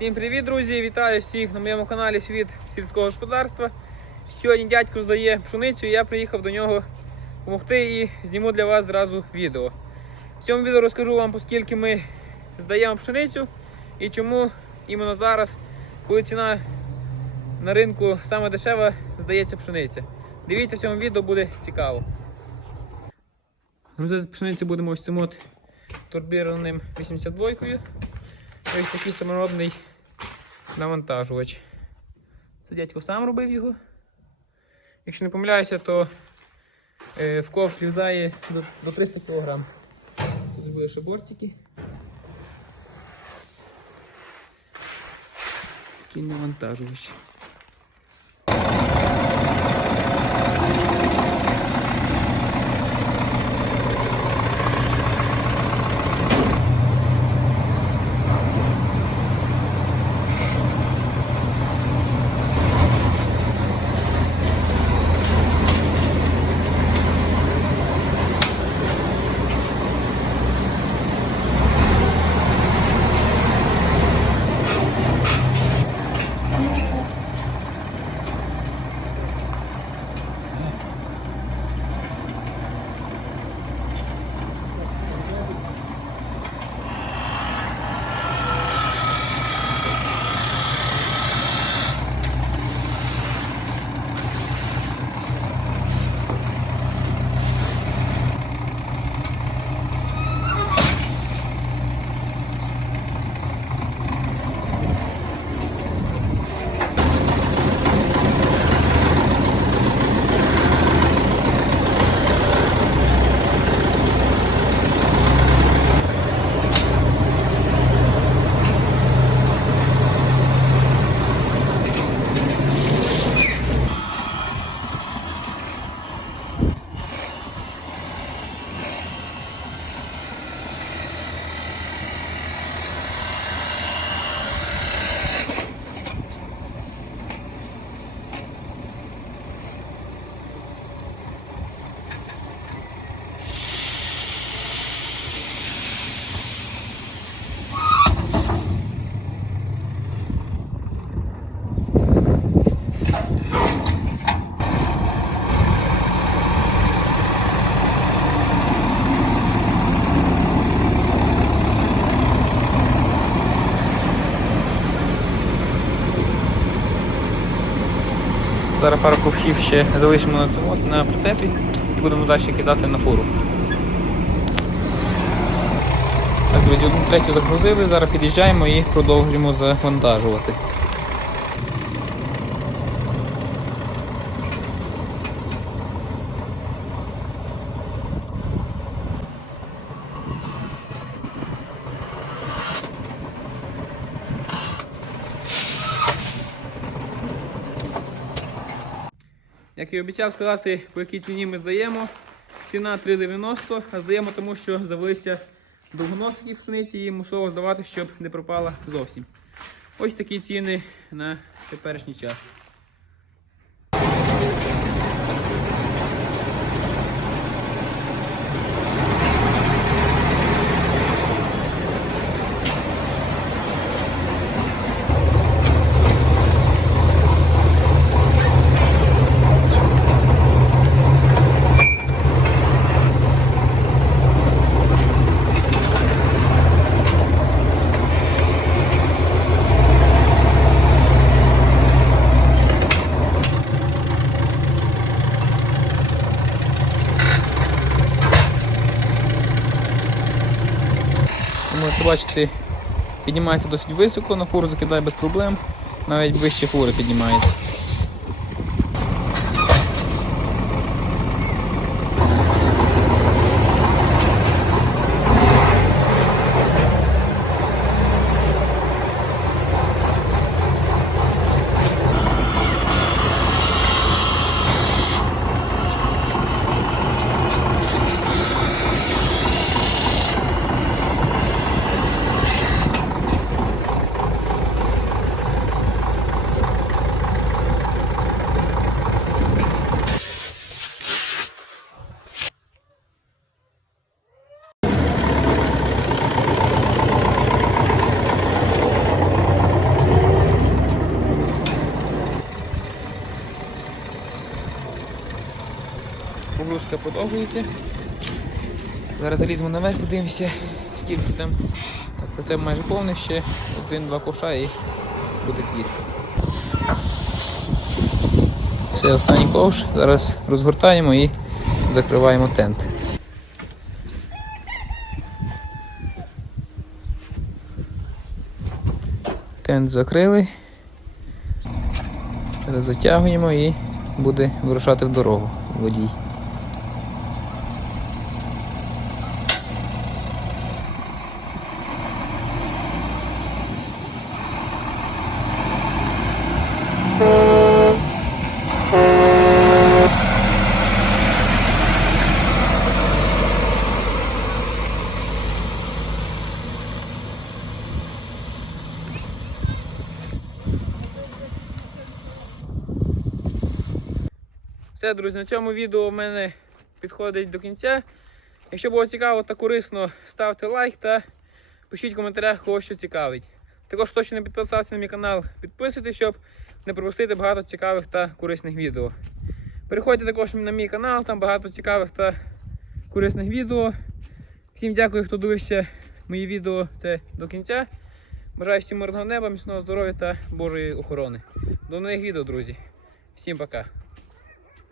Всім привіт, друзі! Вітаю всіх на моєму каналі Світ сільського господарства. Сьогодні дядько здає пшеницю і я приїхав до нього допомогти і зніму для вас зразу відео. В цьому відео розкажу вам, оскільки ми здаємо пшеницю і чому іменно зараз, коли ціна на ринку саме дешева, здається пшениця. Дивіться, в цьому відео буде цікаво. Грузити пшеницю будемо ось цим от турбірованим 82-кою. Ось такий саморобний навантажувач. Це дядько сам робив його. Якщо не помиляюся, то е, в ковш влізає до, до 300 кг. Тут зробили ще бортики. Такий навантажувач. Зараз пару ковшів ще залишимо на цьому на прицепі і будемо далі кидати на фуру. Так, друзі, одну третю загрузили, зараз під'їжджаємо і продовжуємо завантажувати. Як і обіцяв сказати, по якій ціні ми здаємо. Ціна 3,90, а здаємо тому, що завелися довгоносики пшениці і мусово здавати, щоб не пропала зовсім. Ось такі ціни на теперішній час. Бачити, піднімається досить високо, на фуру закидає без проблем, навіть вище фури піднімається. Загрузка продовжується. Зараз заліземо наверх, подивимося, скільки там. Так, прицеп майже повний, ще один-два ковша і буде квітка. Все, останній ковш. Зараз розгортаємо і закриваємо тент. Тент закрили. Зараз затягуємо і буде вирушати в дорогу водій. Все, друзі, на цьому відео в мене підходить до кінця. Якщо було цікаво та корисно, ставте лайк та пишіть в коментарях, кого що цікавить. Також, хто ще не підписався на мій канал, підписуйтесь, щоб не пропустити багато цікавих та корисних відео. Переходьте також на мій канал, там багато цікавих та корисних відео. Всім дякую, хто дивився мої відео це до кінця. Бажаю всім мирного неба, міцного здоров'я та Божої охорони. До нових відео, друзі. Всім пока.